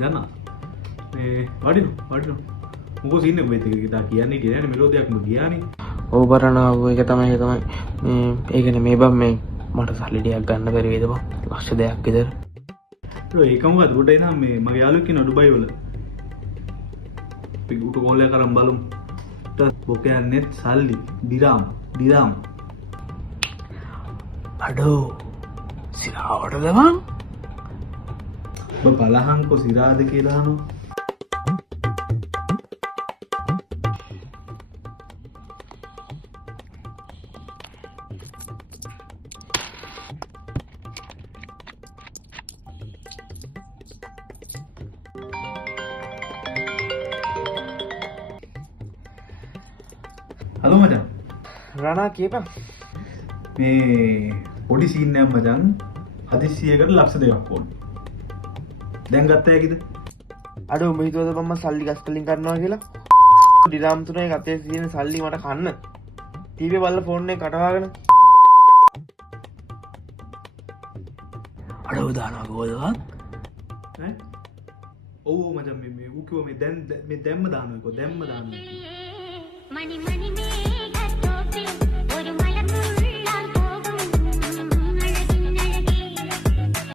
යන්න වඩිනු මොකෝ සින්න වෙත තා කියන්නේ කියන මෙලෝදයක්ම ගියානේ ඔව් බරණාව ඒක තමයි ඒකනේ මේ බම් මේ මට සල්ලි ටිකක් ගන්න බැරි වේද බං ලක්ෂ 2ක් විතර ඒකම මොකද උඩ එනවා මේ මගේ යාළුවෙක් ඉන්න ඩුබයි වල අපි උට කෝල් එක කරන් බලමු බොකයන්නේ සල්ලි දිරාම් අඩෝ සිරාවටද බං ඔබ බලහන්කො සිරාද කියලා අහනවා හලෝ මචං රණා කියපන් මේ පොඩි සීන් එකක් මචං හදිස්සියකට ලක්ෂ 2ක් ඕන දැන් ගත්තා ඇකිද අඩෝ උඹ හිතුවද මම සල්ලි ගස් කලින් කරනවා කියලා ඩිරාම් තුනේ ගතේ තියෙන සල්ලි මට කන්න ටීවී බලලා ෆෝන් එක කටවාගෙන අඩෝ දානවා ගෝදවත් ඈ ඔව් මචං මේ ඌ කිව්වා මේ දැන් මේ දැම්ම දානවා කො දැම්ම දානවා money money